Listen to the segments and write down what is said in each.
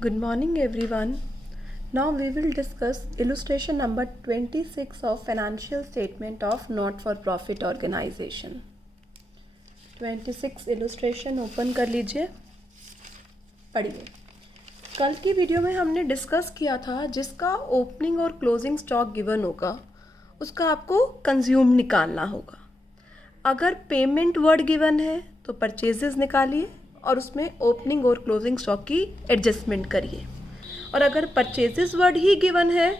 Good morning everyone. Now we will discuss illustration number 26 of financial statement of not-for-profit organization. 26 illustration open कर लीजिए, पढ़िए। कल की video में हमने डिस्कस किया था जिसका ओपनिंग और क्लोजिंग स्टॉक गिवन होगा उसका आपको कंज्यूम निकालना होगा। अगर पेमेंट वर्ड गिवन है तो परचेजेस निकालिए और उसमें ओपनिंग और क्लोजिंग स्टॉक की एडजस्टमेंट करिए, और अगर परचेजेस वर्ड ही गिवन है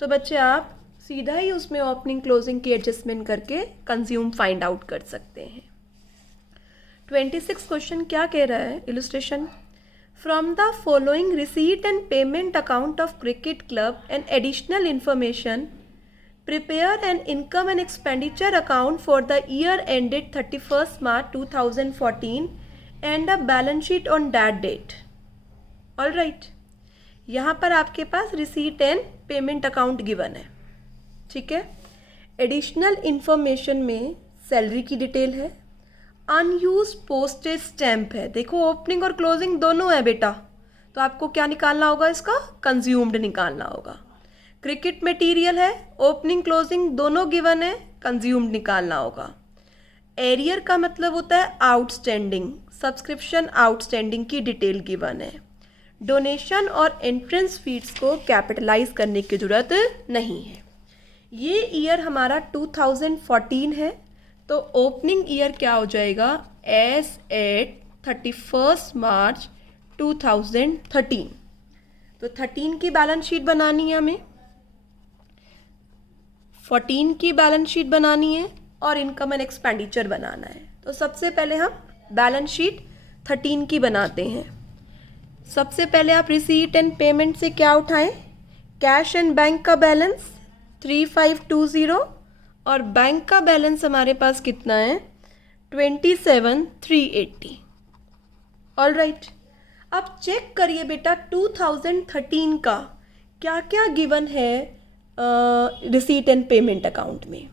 तो बच्चे आप सीधा ही उसमें ओपनिंग क्लोजिंग की एडजस्टमेंट करके कंज्यूम फाइंड आउट कर सकते हैं। 26 क्वेश्चन क्या कह रहा है illustration, from the following receipt and payment account of cricket club and additional information prepare an income and expenditure account for the year ended 31st March 2014 and a balance sheet on that date. All right, यहाँ पर आपके पास receipt and payment account given है, ठीक है। Additional information में salary की detail है, अनयूज पोस्टेज स्टैम्प है। देखो ओपनिंग और क्लोजिंग दोनों है बेटा, तो आपको क्या निकालना होगा, इसका कंज्यूम्ड निकालना होगा। क्रिकेट मटेरियल है, ओपनिंग क्लोजिंग दोनों गिवन है, कंज्यूम्ड निकालना होगा। एरियर का मतलब होता है आउटस्टैंडिंग, सब्सक्रिप्शन आउटस्टैंडिंग की डिटेल गिवन है। डोनेशन और एंट्रेंस फीस को कैपिटलाइज करने की ज़रूरत नहीं है। ये ईयर हमारा 2014 है, तो ओपनिंग ईयर क्या हो जाएगा, एज एट 31 मार्च 2013। तो 13 की बैलेंस शीट बनानी है हमें, 14 की बैलेंस शीट बनानी है और इनकम एंड एक्सपेंडिचर बनाना है। तो सबसे पहले हम बैलेंस शीट 13 की बनाते हैं। सबसे पहले आप रिसीट एंड पेमेंट से क्या उठाएं, कैश एंड बैंक का बैलेंस 3520 और बैंक का बैलेंस हमारे पास कितना है 27,380। ऑल राइट, अब चेक करिए बेटा 2013 का क्या क्या गिवन है रिसीट एंड पेमेंट अकाउंट में।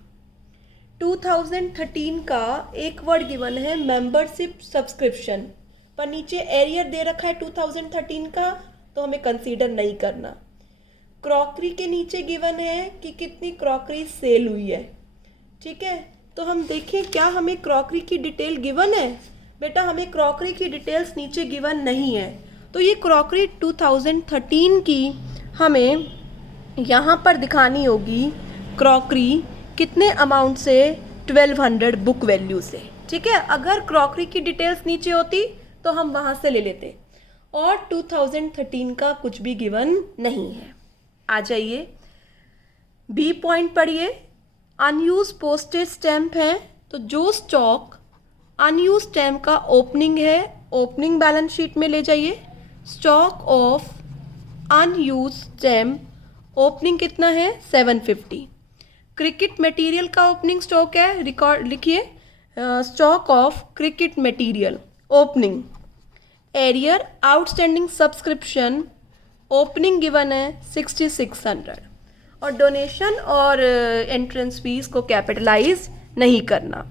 2013 का एक वर्ड गिवन है मेंबरशिप सब्सक्रिप्शन, पर नीचे एरियर दे रखा है 2013 का, तो हमें कंसीडर नहीं करना। क्रॉकरी के नीचे गिवन है कि कितनी क्रॉकरी सेल हुई है, ठीक है। तो हम देखें क्या हमें क्रॉकरी की डिटेल गिवन है। बेटा हमें क्रॉकरी की डिटेल्स नीचे गिवन नहीं है, तो ये क्रॉकरी 2013 की हमें यहाँ पर दिखानी होगी। क्रॉकरी कितने अमाउंट से, 1200 बुक वैल्यू से, ठीक है। अगर क्रॉकरी की डिटेल्स नीचे होती तो हम वहाँ से ले लेते, और 2013 का कुछ भी गिवन नहीं है। आ जाइए, बी पॉइंट पढ़िए, अनयूज पोस्टेज स्टैम्प है, तो जो स्टॉक अनयूज स्टैम्प का ओपनिंग है ओपनिंग बैलेंस शीट में ले जाइए। Stock of unused stamp opening कितना है 750। क्रिकेट मटेरियल का ओपनिंग स्टॉक है, रिकॉर्ड लिखिए, stock of cricket material opening. Arrear outstanding subscription opening given है 6600, और डोनेशन और एंट्रेंस फीस को कैपिटलाइज नहीं करना।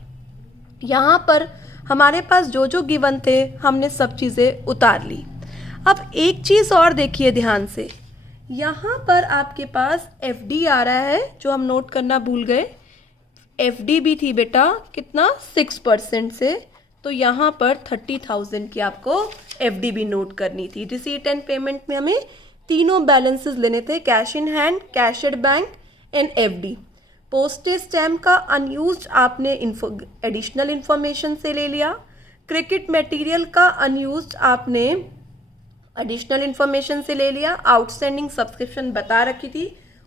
यहाँ पर हमारे पास जो जो गिवन थे हमने सब चीज़ें उतार ली। अब एक चीज़ और देखिए ध्यान से, यहाँ पर आपके पास एफडी आ रहा है जो हम नोट करना भूल गए। एफडी भी थी बेटा कितना 6% से, तो यहाँ पर 30,000 की आपको एफडी भी नोट करनी थी। रिसीट एंड पेमेंट में हमें तीनों बैलेंसेस लेने थे, cash in hand, cash at bank and FD. Postage stamp का अनयूज्ड आपने एडिशनल इंफॉर्मेशन से ले लिया। क्रिकेट मटेरियल का अनयूज्ड आपने एडिशनल इंफॉर्मेशन से ले लिया। आउटस्टैंडिंग सब्सक्रिप्शन बता रखी थी।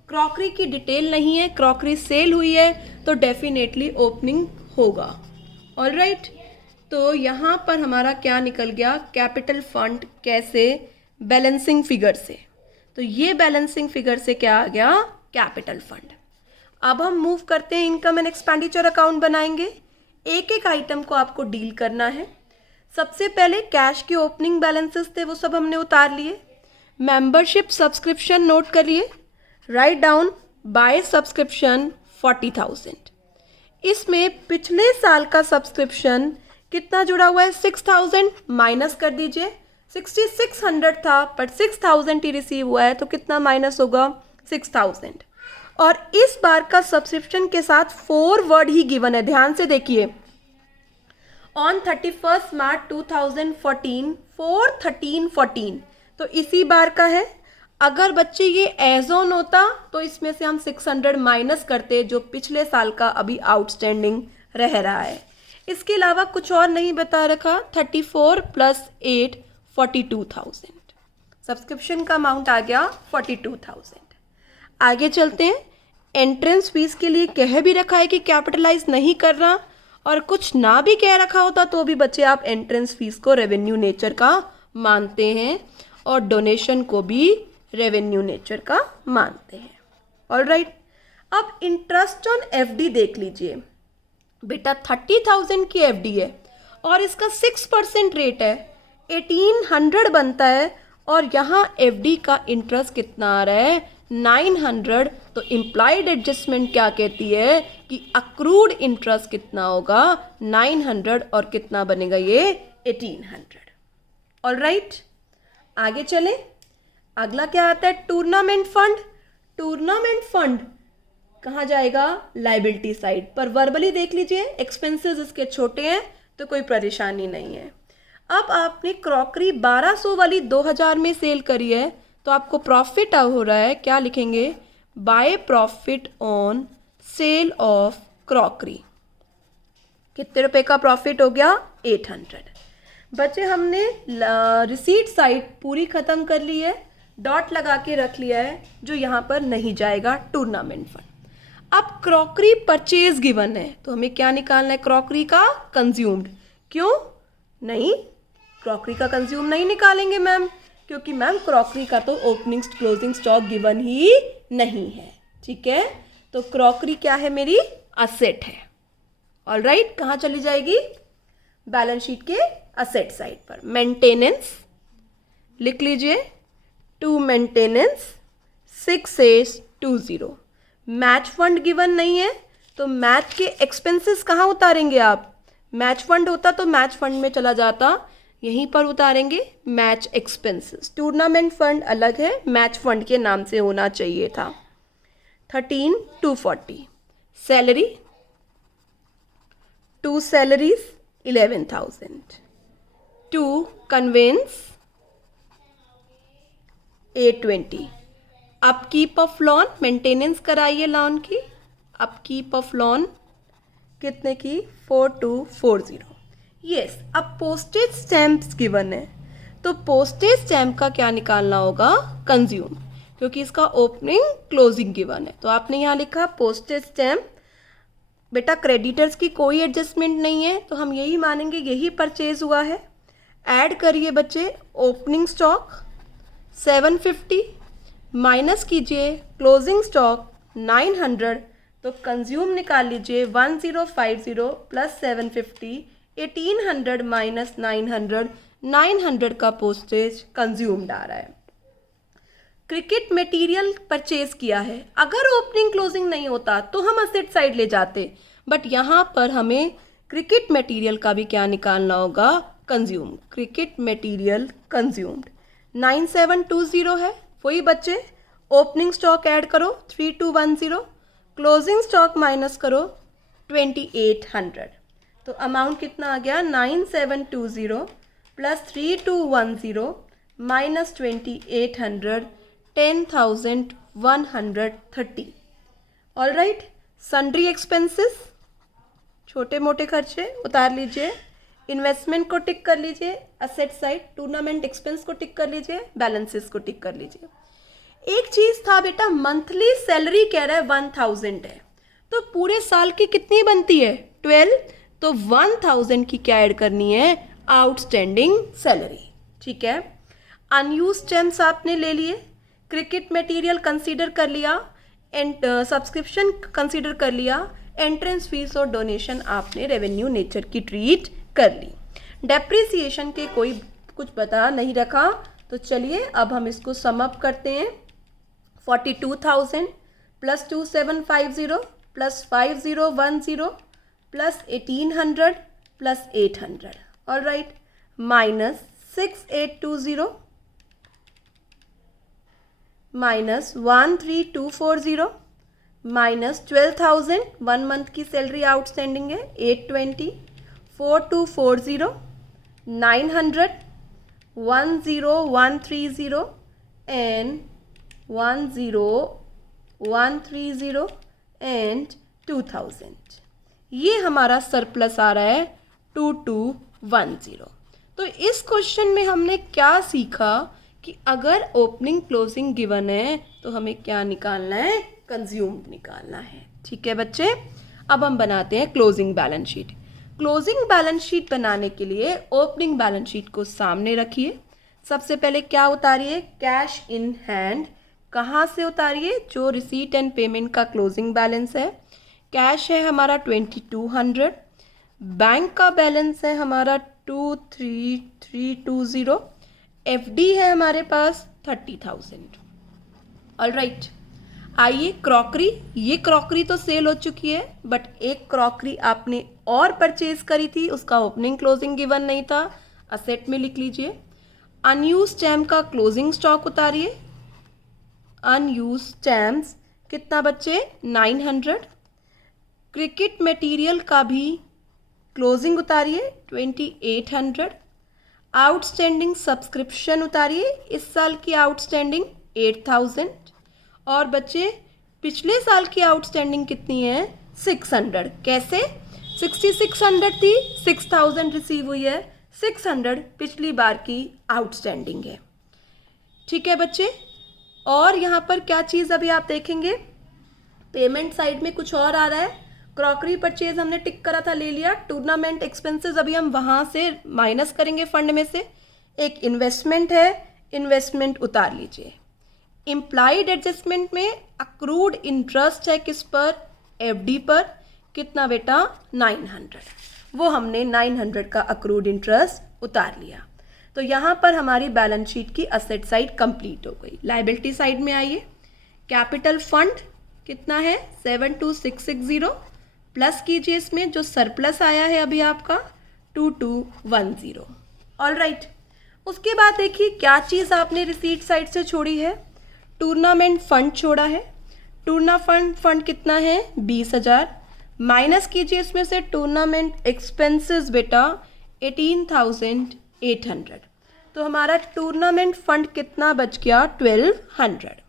क्रॉकरी की डिटेल नहीं है, क्रॉकरी सेल हुई है तो डेफिनेटली ओपनिंग होगा। ऑल राइट, तो यहाँ पर हमारा क्या निकल गया, कैपिटल फंड। कैसे, बैलेंसिंग फिगर से। तो ये बैलेंसिंग फिगर से क्या आ गया, कैपिटल फंड। अब हम मूव करते हैं, इनकम एंड एक्सपेंडिचर अकाउंट बनाएंगे। एक एक आइटम को आपको डील करना है। सबसे पहले कैश के ओपनिंग बैलेंसेस थे वो सब हमने उतार लिए। मेंबरशिप सब्सक्रिप्शन नोट करिए, राइट डाउन बाय सब्सक्रिप्शन 40,000। इसमें पिछले साल का सब्सक्रिप्शन कितना जुड़ा हुआ है 6,000, माइनस कर दीजिए 6600 था पर 6000 ही रिसीव हुआ है, तो कितना माइनस होगा 6000। और इस बार का सब्सक्रिप्शन के साथ 4 वर्ड ही गिवन है, ध्यान से देखिए। ऑन 31 मार्च 2014 4/13/14, तो इसी बार का है। अगर बच्चे ये एज ऑन होता तो इसमें से हम 600 माइनस करते, जो पिछले साल का अभी आउटस्टैंडिंग रह रहा है। इसके अलावा कुछ और नहीं बता रखा। 34 + 8 42,000, सब्सक्रिप्शन का अमाउंट आ गया 42,000। आगे चलते हैं। एंट्रेंस फीस के लिए कह भी रखा है कि कैपिटलाइज नहीं करना, और कुछ ना भी कह रखा होता तो भी बच्चे आप एंट्रेंस फीस को रेवेन्यू नेचर का मानते हैं और डोनेशन को भी रेवेन्यू नेचर का मानते हैं। ऑलराइट, अब इंटरेस्ट ऑन एफडी देख लीजिए। बेटा 30,000 की एफडी है और इसका 6% रेट है, 1800 बनता है, और यहाँ एफडी का इंटरेस्ट कितना आ रहा है 900। तो इम्प्लाइड एडजस्टमेंट क्या कहती है कि अक्रूड इंटरेस्ट कितना होगा 900, और कितना बनेगा ये 1800। ऑलराइट, आगे चलें। अगला क्या आता है, टूर्नामेंट फंड। टूर्नामेंट फंड कहाँ जाएगा, लाइबिलिटी साइड पर। वर्बली देख लीजिए, एक्सपेंसेस इसके छोटे हैं तो कोई परेशानी नहीं है। अब आपने क्रॉकरी 1200 वाली 2000 में सेल करी है, तो आपको प्रॉफिट हो रहा है, क्या लिखेंगे, bye profit on sale of crockery. कितने रुपए का प्रॉफिट हो गया 800। बच्चे हमने रिसीट साइड पूरी ख़त्म कर ली है, डॉट लगा के रख लिया है, जो यहाँ पर नहीं जाएगा टूर्नामेंट फंड। अब क्रॉकरी परचेज गिवन है, तो हमें क्या निकालना है, क्रॉकरी का कंज्यूम्ड। क्यों नहीं, क्रॉकरी का कंज्यूम नहीं निकालेंगे मैम, क्योंकि मैम क्रॉकरी का तो ओपनिंग क्लोजिंग स्टॉक गिवन ही नहीं है। ठीक है, तो क्रॉकरी क्या है, मेरी असेट है। ऑलराइट, कहाँ चली जाएगी, बैलेंस शीट के असेट साइड पर। मेंटेनेंस लिख लीजिए, to maintenance 6820। Match fund given नहीं है, तो मैच के एक्सपेंसेस कहाँ उतारेंगे आप, मैच फंड होता तो मैच फंड में चला जाता, यहीं पर उतारेंगे मैच एक्सपेंसेस। टूर्नामेंट फंड अलग है, मैच फंड के नाम से होना चाहिए था। 13,240। Salary, 2 salaries 11,000। 2 conveyance 820। Upkeep of lawn, maintenance कराइए लॉन की, अपकीप ऑफ लॉन कितने की 4240। यस, अब पोस्टेज स्टैम्प्स गिवन है, तो पोस्टेज स्टैम्प का क्या निकालना होगा, कंज्यूम, क्योंकि इसका ओपनिंग क्लोजिंग गिवन है। तो आपने यहाँ लिखा पोस्टेज स्टैम्प। बेटा क्रेडिटर्स की कोई एडजस्टमेंट नहीं है, तो हम यही मानेंगे यही परचेज हुआ है। ऐड करिए बच्चे, ओपनिंग स्टॉक 750 माइनस कीजिए क्लोजिंग स्टॉक 900, तो कंज्यूम निकाल लीजिए 1050 + 750, 1800 - 900, 900 का पोस्टेज कंज्यूम्ड आ रहा है। क्रिकेट मटेरियल परचेज किया है, अगर ओपनिंग क्लोजिंग नहीं होता तो हम असेट साइड ले जाते, बट यहाँ पर हमें क्रिकेट मटेरियल का भी क्या निकालना होगा, कंज्यूम। क्रिकेट मटेरियल कंज्यूम्ड 9720 है। वही बच्चे ओपनिंग स्टॉक ऐड करो 3210, क्लोजिंग स्टॉक माइनस करो 2800, तो अमाउंट कितना आ गया 9720 + 3210 - 2800, 10,130। ऑलराइट, सन्ड्री एक्सपेंसेस, छोटे मोटे खर्चे उतार लीजिए, इन्वेस्टमेंट को टिक कर लीजिए, असेट साइड, टूर्नामेंट एक्सपेंस को टिक कर लीजिए, बैलेंसेस को टिक कर लीजिए। एक चीज़ था बेटा, मंथली सैलरी कह रहा है 1000 है, तो पूरे साल की कितनी बनती है 12, तो 1000 की क्या ऐड करनी है, आउटस्टैंडिंग सैलरी। ठीक है, अनयूज स्टैम्प्स आपने ले लिए, क्रिकेट मटेरियल कंसीडर कर लिया, एंड सब्सक्रिप्शन कंसीडर कर लिया, एंट्रेंस फीस और डोनेशन आपने रेवेन्यू नेचर की ट्रीट कर ली। डेप्रिसिएशन के कोई कुछ बता नहीं रखा, तो चलिए अब हम इसको सम अप करते हैं। 42,000 + 2750 + 5010 + 1800 + 800, ऑलराइट, 6820 माइनस 13240 माइनस 12,000, 1 मंथ की सैलरी आउटस्टैंडिंग है, 820, 4240, 900, 10130 एंड 10130 एंड 2000। ये हमारा सरप्लस आ रहा है 2210। तो इस क्वेश्चन में हमने क्या सीखा कि अगर ओपनिंग क्लोजिंग गिवन है तो हमें क्या निकालना है, कंज्यूम्ड निकालना है। ठीक है बच्चे, अब हम बनाते हैं closing balance sheet. Closing balance sheet बनाने के लिए ओपनिंग बैलेंस शीट को सामने रखिए। सबसे पहले क्या उतारिए, कैश इन हैंड। कहाँ से उतारिए, जो रिसीट एंड पेमेंट का क्लोजिंग बैलेंस है। कैश है हमारा 2200, बैंक का बैलेंस है हमारा 23320, एफडी है हमारे पास 30,000। ऑलराइट, आइए क्रॉकरी। ये क्रॉकरी तो सेल हो चुकी है, बट एक क्रॉकरी आपने और परचेज करी थी, उसका ओपनिंग क्लोजिंग गिवन नहीं था, असेट में लिख लीजिए। अनयूज स्टैम्प का क्लोजिंग स्टॉक उतारिए। अनयूज स्टैम्प्स कितना बच्चे, 900। क्रिकेट मटेरियल का भी क्लोजिंग उतारिए 2800। आउटस्टैंडिंग सब्सक्रिप्शन उतारिए, इस साल की आउटस्टैंडिंग 8000। और बच्चे पिछले साल की आउटस्टैंडिंग कितनी है, 600। कैसे, 6600 थी, 6000 रिसीव हुई है, 600 पिछली बार की आउटस्टैंडिंग है। ठीक है बच्चे, और यहाँ पर क्या चीज़ अभी आप देखेंगे, पेमेंट साइड में कुछ और आ रहा है। क्रॉकरी परचेज हमने टिक करा था, ले लिया। टूर्नामेंट एक्सपेंसेस अभी हम वहाँ से माइनस करेंगे फंड में से। एक इन्वेस्टमेंट है, इन्वेस्टमेंट उतार लीजिए। इम्प्लाइड एडजस्टमेंट में अक्रूड इंटरेस्ट है किस पर, एफडी पर। कितना बेटा, 900। वो हमने 900 का अक्रूड इंटरेस्ट उतार लिया। तो यहाँ पर हमारी बैलेंस शीट की असेट साइड कंप्लीट हो गई। लायबिलिटी साइड में आइए। कैपिटल फंड कितना है, 72660, प्लस कीजिए इसमें जो सरप्लस आया है अभी आपका 2210। ऑलराइट, उसके बाद देखिए क्या चीज़ आपने रिसीट साइड से छोड़ी है, टूर्नामेंट फंड छोड़ा है। फंड कितना है, 20,000। माइनस कीजिए इसमें से टूर्नामेंट एक्सपेंसेस बेटा 18,800। तो हमारा टूर्नामेंट फंड कितना बच गया, 1200।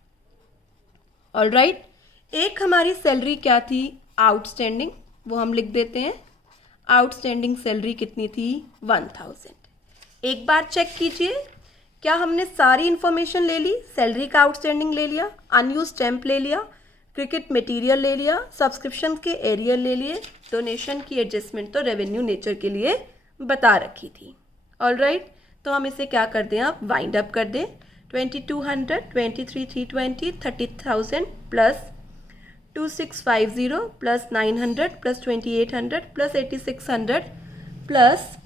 ऑलराइट, एक हमारी सैलरी क्या थी, आउटस्टैंडिंग, वो हम लिख देते हैं। आउटस्टैंडिंग सैलरी कितनी थी, 1000। एक बार चेक कीजिए क्या हमने सारी इन्फॉर्मेशन ले ली। सैलरी का आउटस्टैंडिंग ले लिया, अनयूज स्टैम्प ले लिया, क्रिकेट मटेरियल ले लिया, सब्सक्रिप्शन के एरियर ले लिए, डोनेशन की एडजस्टमेंट तो रेवेन्यू नेचर के लिए बता रखी थी। ऑलराइट, तो हम इसे क्या कर दें, आप वाइंड अप कर दें। 2200, 23,320, 30,000 plus 2650 plus 900 plus 2800 plus 8600 plus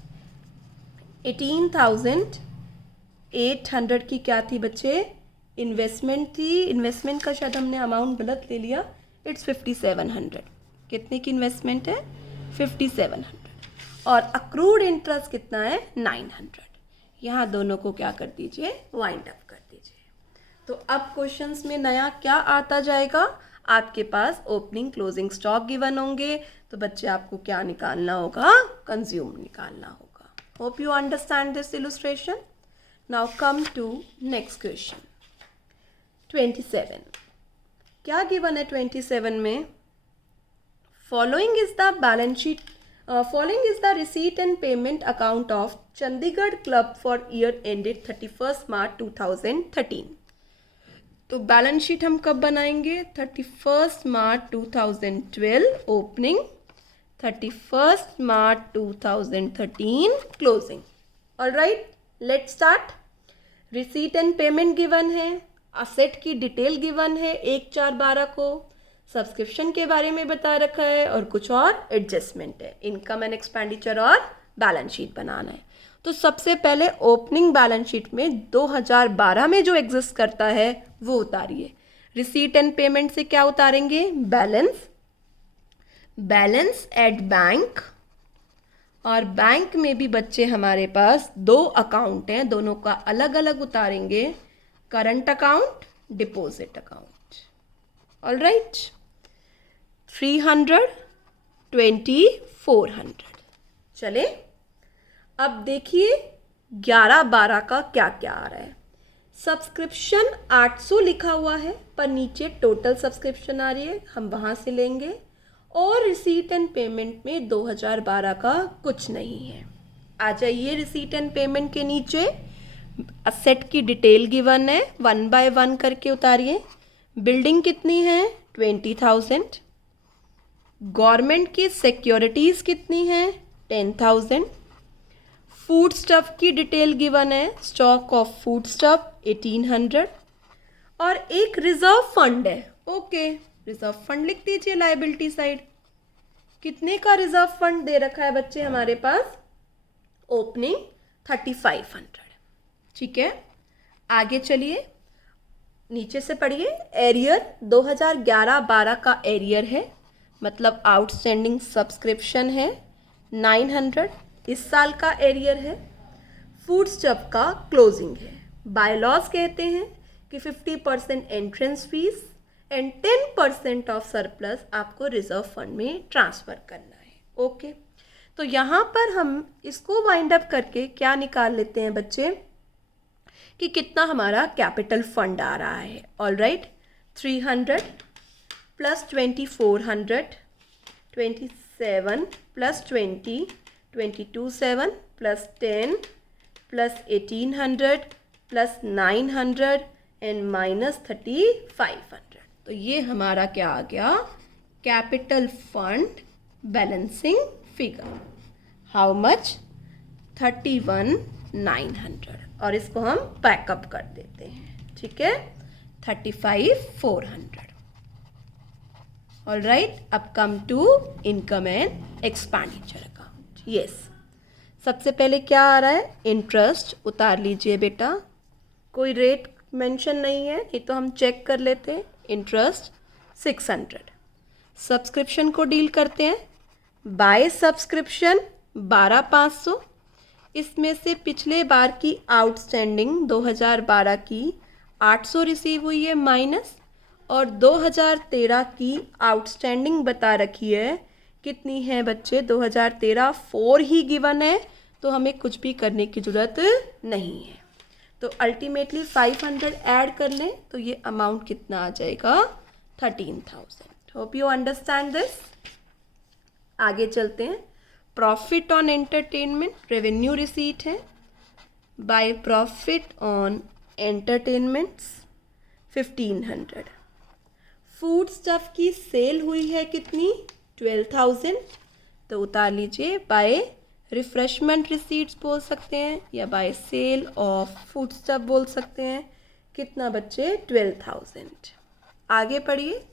18,800 की क्या थी बच्चे, इन्वेस्टमेंट थी। इन्वेस्टमेंट का शायद हमने अमाउंट गलत ले लिया, इट्स 5700। कितने की इन्वेस्टमेंट है, 5700। और अक्रूड इंटरेस्ट कितना है, 900। यहाँ दोनों को क्या कर दीजिए, वाइंड अप कर दीजिए। तो अब क्वेश्चंस में नया क्या आता जाएगा, आपके पास ओपनिंग क्लोजिंग स्टॉक गिवन होंगे, तो बच्चे आपको क्या निकालना होगा, कंज्यूम निकालना होगा। Hope you understand this illustration. Now come to next question 27। क्या गिवन है 27 में, following is the balance sheet, following is the receipt and payment account of Chandigarh club for year ended 31 March 2013। तो बैलेंस शीट हम कब बनाएंगे, 31 March 2012 opening, 31 March 2013 closing. All right, let's start. Receipt and payment given है, asset की detail given है 1/4/12 को, subscription के बारे में बता रखा है और कुछ और एडजस्टमेंट है, इनकम एंड एक्सपेंडिचर और बैलेंस शीट बनाना है। तो सबसे पहले ओपनिंग बैलेंस शीट में 2012 में जो एग्जिस्ट करता है वो उतारिए। रिसीट एंड पेमेंट से क्या उतारेंगे, बैलेंस एट बैंक और बैंक में भी बच्चे हमारे पास 2 अकाउंट हैं, दोनों का अलग अलग उतारेंगे, current account, deposit account. Alright, 300, 20, 400। चले अब देखिए 11-12 का क्या क्या आ रहा है। सब्सक्रिप्शन 800 लिखा हुआ है, पर नीचे टोटल सब्सक्रिप्शन आ रही है, हम वहाँ से लेंगे। और रिसीट एंड पेमेंट में 2012 का कुछ नहीं है। आ जाइए रिसीट एंड पेमेंट के नीचे, असेट की डिटेल गिवन है, 1 बाय 1 करके उतारिए। बिल्डिंग कितनी है? 20,000। गवर्नमेंट की सिक्योरिटीज़ कितनी हैं? 10,000। फूड स्टफ की डिटेल गिवन है, स्टॉक ऑफ फूड स्टफ 1800। और एक रिजर्व फंड है। ओके, रिजर्व फंड लिख दीजिए लायबिलिटी साइड। कितने का रिजर्व फंड दे रखा है बच्चे हमारे पास? ओपनिंग 3500। ठीक है, आगे चलिए, नीचे से पढ़िए। एरियर 2011-12 का एरियर है, मतलब आउटस्टैंडिंग सब्सक्रिप्शन है 900, इस साल का एरियर है। फूड स्टफ का क्लोजिंग है। बायलॉज कहते हैं कि 50% entrance fees and 10% of surplus आपको रिजर्व फंड में ट्रांसफ़र करना है। ओके, तो यहाँ पर हम इसको वाइंड अप करके क्या निकाल लेते हैं बच्चे कि कितना हमारा कैपिटल फंड आ रहा है। Alright, 300 plus 2400, 27 plus 20, 22,700 plus 10 plus 1800 plus 900 and minus 3500। तो ये हमारा क्या आ गया? Capital fund balancing figure. How much? 31,900। और इसको हम पैकअप कर देते हैं। ठीक है, 35,400। ऑलराइट, अब come to income and expenditure account. Yes, सबसे पहले क्या आ रहा है? इंटरेस्ट उतार लीजिए बेटा। कोई रेट मेंशन नहीं है, नहीं तो हम चेक कर लेते हैं। इंटरेस्ट 600। सब्सक्रिप्शन को डील करते हैं। By subscription 12,500। इसमें से पिछले बार की आउटस्टैंडिंग 2012 की 800 रिसीव हुई है माइनस, और 2013 की आउटस्टैंडिंग बता रखी है कितनी है बच्चे? 2013 4 ही गिवन है, तो हमें कुछ भी करने की ज़रूरत नहीं है। तो अल्टीमेटली 500 ऐड कर लें तो ये अमाउंट कितना आ जाएगा? 13,000। Hope you understand this. आगे चलते हैं। Profit on entertainment revenue receipt है। By profit on entertainments 1,500। Food stuff की सेल हुई है कितनी? 12,000। तो उतार लीजिए। बाय रिफ्रेशमेंट रिसीट्स बोल सकते हैं या by sale of food stuff बोल सकते हैं। कितना बच्चे? 12,000। आगे पढ़िए,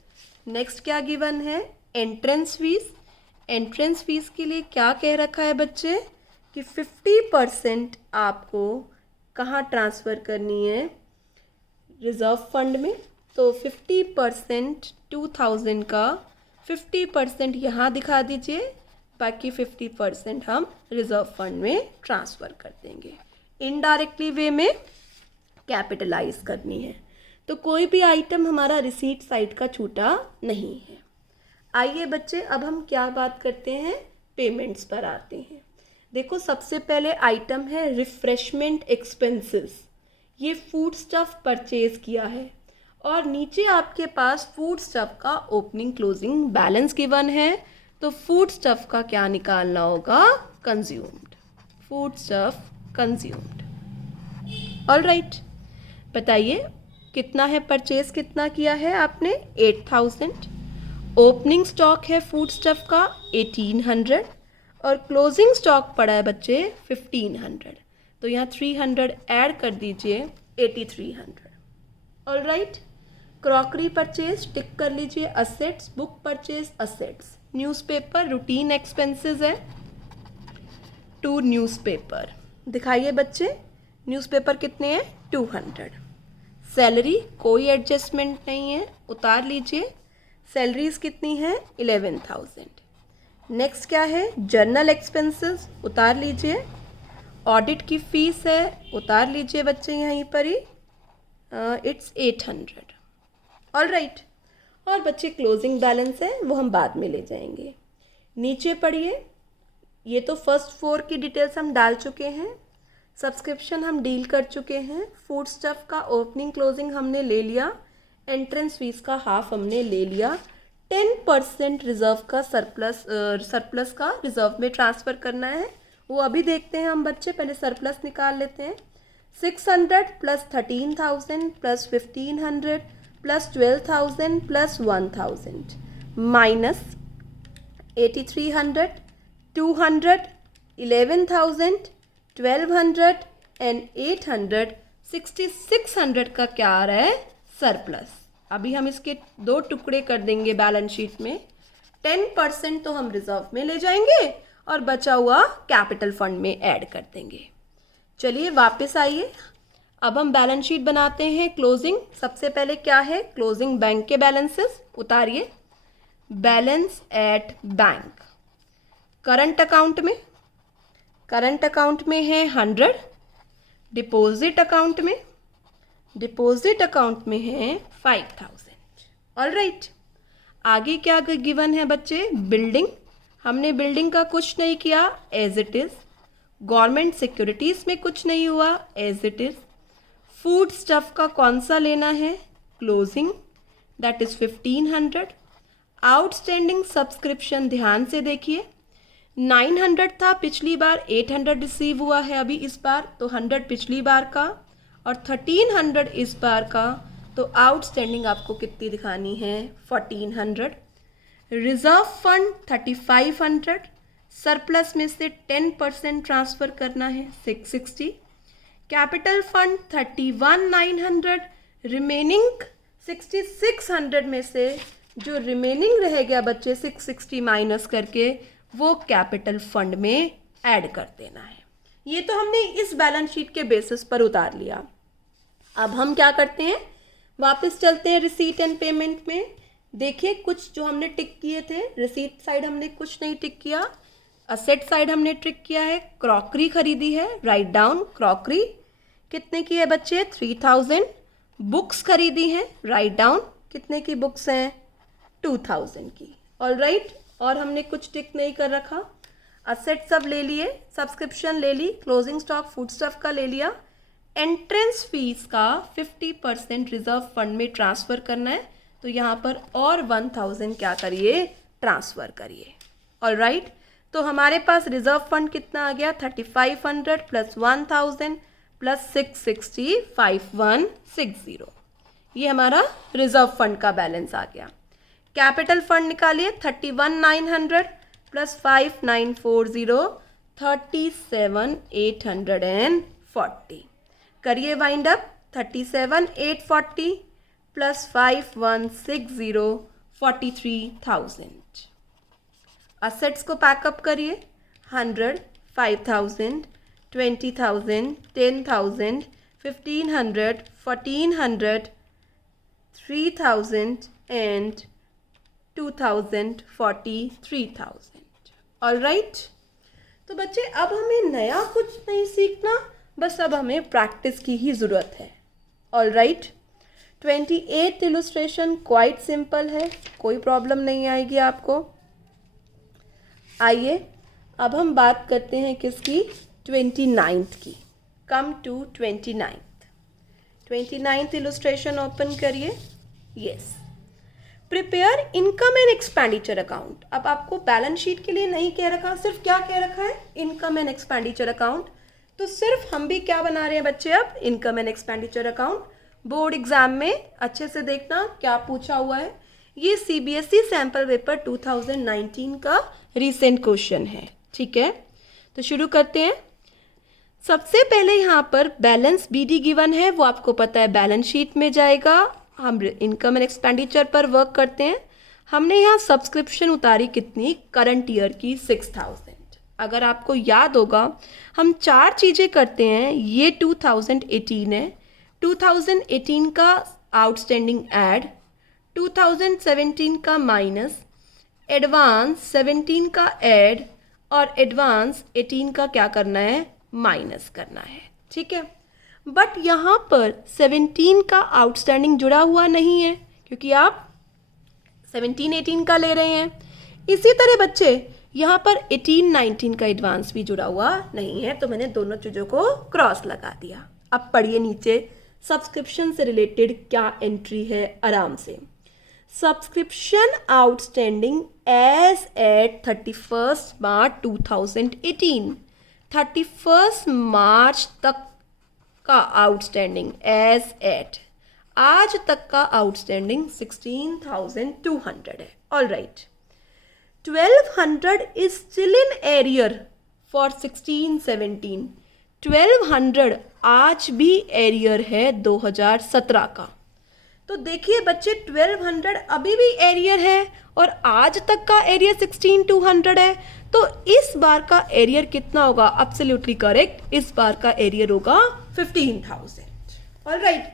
नेक्स्ट क्या गिवन है? Entrance fees. एंट्रेंस फीस के लिए क्या कह रखा है बच्चे कि 50% आपको कहाँ ट्रांसफ़र करनी है? रिज़र्व फंड में। तो 50% 2,000 का 50% यहाँ दिखा दीजिए, बाकी 50% हम रिज़र्व फंड में ट्रांसफ़र कर देंगे। इनडायरेक्टली वे में कैपिटलाइज करनी है, तो कोई भी आइटम हमारा रिसीट साइड का छूटा नहीं है। आइए बच्चे, अब हम क्या बात करते हैं? पेमेंट्स पर आते हैं। देखो, सबसे पहले आइटम है रिफ्रेशमेंट एक्सपेंसेस। ये फूड स्टफ परचेज किया है, और नीचे आपके पास फूड स्टफ का ओपनिंग क्लोजिंग बैलेंस गिवन है, तो फूड स्टफ का क्या निकालना होगा? Consumed. Food stuff consumed. Alright, बताइए कितना है परचेज? कितना किया है आपने? 8,000। ओपनिंग स्टॉक है फूड स्टफ का 1,800, और क्लोजिंग स्टॉक पड़ा है बच्चे 1,500। तो यहाँ 300 ऐड कर दीजिए, 8,300। ऑलराइट, क्रॉकरी परचेज टिक कर लीजिए। Assets, book purchase assets. Newspaper routine expenses है, 2 न्यूज़पेपर। दिखाइए बच्चे, न्यूज़पेपर कितने हैं? 200। सैलरी कोई एडजस्टमेंट नहीं है, उतार लीजिए। सैलरीज कितनी है? 11,000। नेक्स्ट क्या है, जर्नल एक्सपेंसेस उतार लीजिए, ऑडिट की फीस है उतार लीजिए बच्चे यहीं पर ही, इट्स 800। All right. और बच्चे क्लोजिंग बैलेंस है वो हम बाद में ले जाएंगे। नीचे पढ़िए, ये तो फर्स्ट 4 की डिटेल्स हम डाल चुके हैं, सब्सक्रिप्शन हम डील कर चुके हैं, फूड स्टफ का ओपनिंग क्लोजिंग हमने ले लिया, एंट्रेंस फीस का हाफ हमने ले लिया, 10% रिजर्व का सरप्लस का रिजर्व में ट्रांसफ़र करना है, वो अभी देखते हैं हम बच्चे, पहले सरप्लस निकाल लेते हैं। 600 plus 13,000 plus 1,500 plus 12,000 plus 1,000 minus 8,300, 200, 11,000, 1,200 and 800, 6,600 का क्या आ रहा है, सरप्लस। अभी हम इसके 2 टुकड़े कर देंगे बैलेंस शीट में, 10% तो हम रिजर्व में ले जाएंगे और बचा हुआ कैपिटल फंड में ऐड कर देंगे। चलिए वापस आइए, अब हम बैलेंस शीट बनाते हैं क्लोजिंग। सबसे पहले क्या है, क्लोजिंग बैंक के बैलेंसेस उतारिए। Balance at bank, current account में है 100, डिपॉजिट अकाउंट में है 5,000। All right. आगे क्या गिवन है बच्चे, बिल्डिंग, हमने बिल्डिंग का कुछ नहीं किया, as it is. Government securities में कुछ नहीं हुआ, as it is. Food stuff का कौन सा लेना है, closing, that is 1,500। Outstanding subscription ध्यान से देखिए, 900 था पिछली बार, 800 रिसीव हुआ है अभी इस बार, तो 100 पिछली बार का और 1,300 इस बार का, तो आउटस्टैंडिंग आपको कितनी दिखानी है, 1,400। रिजर्व फंड 3,500, सरप्लस में से 10% ट्रांसफ़र करना है, 660। कैपिटल फंड 31,900, रिमेनिंग 6,600 में से जो रिमेनिंग रह गया बच्चे 660 माइनस करके वो कैपिटल फंड में ऐड कर देना है। ये तो हमने इस बैलेंस शीट के बेसिस पर उतार लिया। अब हम क्या करते हैं, वापस चलते हैं रिसीट एंड पेमेंट में। देखिए कुछ जो हमने टिक किए थे, रिसीट साइड हमने कुछ नहीं टिक किया, असेट साइड हमने टिक किया है। क्रॉकरी खरीदी है, राइट डाउन, क्रॉकरी कितने की है बच्चे, 3,000। बुक्स खरीदी हैं, राइट डाउन, कितने की बुक्स हैं, 2,000 की। All right. और हमने कुछ टिक नहीं कर रखा, असेट सब ले लिए, सब्सक्रिप्शन ले ली, क्लोजिंग स्टॉक फूड स्टफ का ले लिया, एंट्रेंस फीस का 50% रिजर्व फंड में ट्रांसफ़र करना है, तो यहाँ पर और 1,000 क्या करिए, ट्रांसफ़र करिए। All right. तो हमारे पास रिजर्व फंड कितना आ गया, 3,500 प्लस 1,000 प्लस 660, 5,160। ये हमारा रिजर्व फंड का बैलेंस आ गया। कैपिटल फंड निकालिए, 31,900 प्लस 5,940, 37,840। करिए वाइंड अप, 37,840 प्लस 5,160, 43,000। असेट्स को पैकअप करिए, 100, 5,000, 20,000, 10,000, 1,500, 1,400, 3,000 एंड 2,000, 43,000। All right. तो बच्चे अब हमें नया कुछ नहीं सीखना, बस अब हमें प्रैक्टिस की ही ज़रूरत है। All right. 28th illustration quite simple है, कोई प्रॉब्लम नहीं आएगी आपको। आइए अब हम बात करते हैं किसकी, 29th की। Come to 29th illustration open करिए। Yes, prepare income and expenditure account. अब आपको बैलेंस शीट के लिए नहीं कह रखा, सिर्फ क्या कह रखा है, इनकम एंड एक्सपेंडिचर अकाउंट। तो सिर्फ हम भी क्या बना रहे हैं बच्चे, अब income and expenditure account. Board exam में अच्छे से देखना क्या पूछा हुआ है, ये सीबीएसई सैम्पल पेपर 2019 का रीसेंट क्वेश्चन है। ठीक है, तो शुरू करते हैं। सबसे पहले यहाँ पर बैलेंस बीडी गिवन है, वो आपको पता है बैलेंस शीट में जाएगा। हम इनकम एंड एक्सपेंडिचर पर वर्क करते हैं। हमने यहाँ सब्सक्रिप्शन उतारी कितनी, करंट ईयर की 6,000। अगर आपको याद होगा हम 4 चीज़ें करते हैं, ये 2018 है, 2018 का आउटस्टैंडिंग ऐड, 2017 का माइनस, एडवांस 17 का ऐड और एडवांस 18 का क्या करना है, माइनस करना है, ठीक है। बट यहाँ पर 17 का आउटस्टैंडिंग जुड़ा हुआ नहीं है क्योंकि आप 17 18 का ले रहे हैं। इसी तरह बच्चे यहाँ पर 18 19 का एडवांस भी जुड़ा हुआ नहीं है, तो मैंने दोनों चीज़ों को क्रॉस लगा दिया। अब पढ़िए नीचे सब्सक्रिप्शन से रिलेटेड क्या एंट्री है आराम से। सब्सक्रिप्शन आउटस्टैंडिंग एज एट 31 मार्च 2018, 31 मार्च तक का आउटस्टैंडिंग एज एट, आज तक का आउटस्टैंडिंग 16,200 है। All right, 1200 is still in arrear for 16-17। 1200 आज भी एरियर है 2017 का। तो देखिए बच्चे 1200 अभी भी एरियर है और आज तक का एरियर 16,200 है, तो इस बार का एरियर कितना होगा, एब्सोल्युटली करेक्ट, इस बार का एरियर होगा 15,000। ऑल राइट,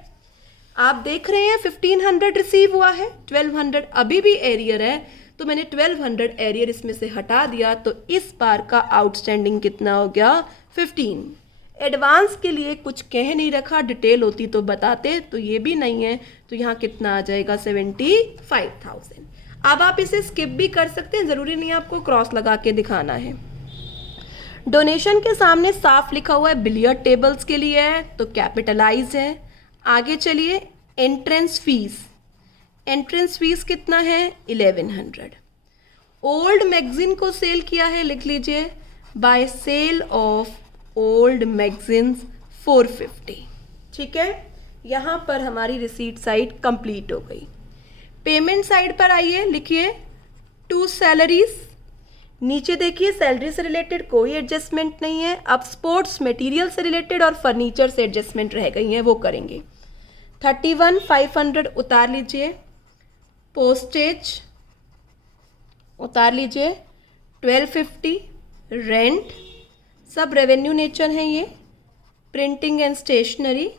आप देख रहे हैं 1500 रिसीव हुआ है, 1200 अभी भी एरियर है, तो मैंने 1200 एरियर इसमें से हटा दिया, तो इस बार का आउटस्टैंडिंग कितना हो गया, 15। एडवांस के लिए कुछ कह नहीं रखा, डिटेल होती तो बताते, तो ये भी नहीं है, तो यहाँ कितना आ जाएगा 75,000। अब आप इसे स्किप भी कर सकते हैं, ज़रूरी नहीं आपको क्रॉस लगा के दिखाना है। डोनेशन के सामने साफ लिखा हुआ है बिलियर्ड टेबल्स के लिए है, तो कैपिटलाइज है। आगे चलिए, एंट्रेंस फीस, एंट्रेंस फीस कितना है, 1100। ओल्ड मैगजीन को सेल किया है, लिख लीजिए, by sale of old magazines 450, ठीक है। यहाँ पर हमारी रिसीट साइड कंप्लीट हो गई। पेमेंट साइड पर आइए, लिखिए टू सैलरीज, नीचे देखिए सैलरी से रिलेटेड कोई एडजस्टमेंट नहीं है। अब स्पोर्ट्स मटेरियल से रिलेटेड और फर्नीचर से एडजस्टमेंट रह गई हैं, वो करेंगे। 31,500 उतार लीजिए, पोस्टेज उतार लीजिए, 1250 रेंट, सब रेवेन्यू नेचर है ये। Printing and stationery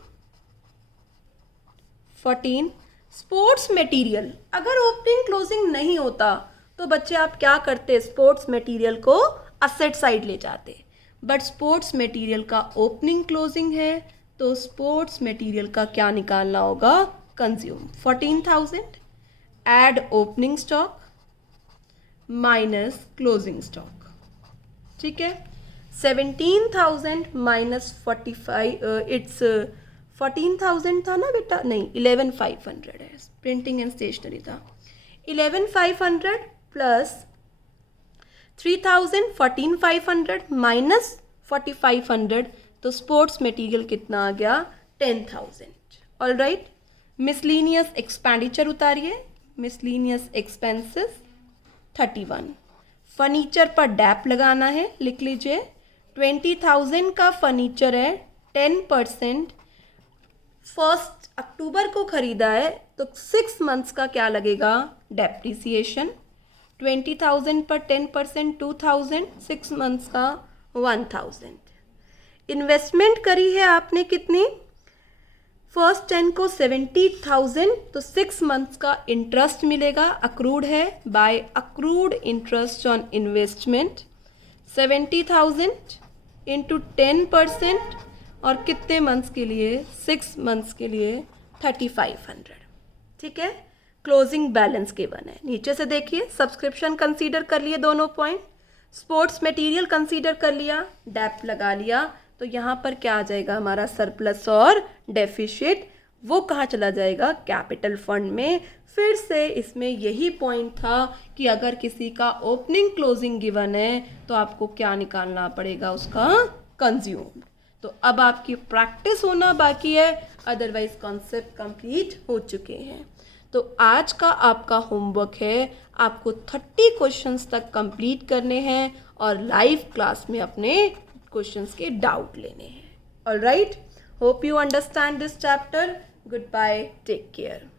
14। Sports material, अगर ओपनिंग क्लोजिंग नहीं होता तो बच्चे आप क्या करते, स्पोर्ट्स मटेरियल को असेट साइड ले जाते, बट स्पोर्ट्स मटेरियल का ओपनिंग क्लोजिंग है, तो स्पोर्ट्स मटेरियल का क्या निकालना होगा, consume. 14,000 add opening stock minus closing stock, ठीक है। 17,000 माइनस 45, इट्स 14,000 था ना बेटा, नहीं 11,500 है, प्रिंटिंग एंड स्टेशनरी था। 11,500 प्लस 3,000, 14,500 माइनस 4,500, तो स्पोर्ट्स मटेरियल कितना आ गया, 10,000। ऑल राइट, मिसलीनियस एक्सपेंडिचर उतारिए, मिसलीनियस एक्सपेंसेस 31। फर्नीचर पर डैप लगाना है, लिख लीजिए 20,000 का फर्नीचर है, 10%, 1 अक्टूबर को खरीदा है, तो 6 मंथ्स का क्या लगेगा, डेप्रिसिएशन। 20,000 पर 10% 2,000, 6 मंथ्स का 1,000। इन्वेस्टमेंट करी है आपने कितनी, फर्स्ट 10 को 70,000, तो 6 मंथ्स का इंटरेस्ट मिलेगा, अक्रूड है, by accrued interest on investment 70,000 into 10%, और कितने मंथ्स के लिए, 6 मंथ्स के लिए 3,500, ठीक है। क्लोजिंग बैलेंस गिवन है, नीचे से देखिए सब्सक्रिप्शन कंसीडर कर लिए दोनों पॉइंट, स्पोर्ट्स मटेरियल कंसीडर कर लिया, डेप लगा लिया, तो यहाँ पर क्या आ जाएगा हमारा सरप्लस और डेफिशिट, वो कहाँ चला जाएगा, कैपिटल फंड में। फिर से इसमें यही पॉइंट था कि अगर किसी का ओपनिंग क्लोजिंग गिवन है तो आपको क्या निकालना पड़ेगा, उसका कंज्यूम। तो अब आपकी प्रैक्टिस होना बाकी है, अदरवाइज कॉन्सेप्ट कंप्लीट हो चुके हैं। तो आज का आपका होमवर्क है, आपको 30 क्वेश्चंस तक कंप्लीट करने हैं और लाइव क्लास में अपने क्वेश्चंस के डाउट लेने हैं। All right, hope you understand this chapter. Goodbye, take care.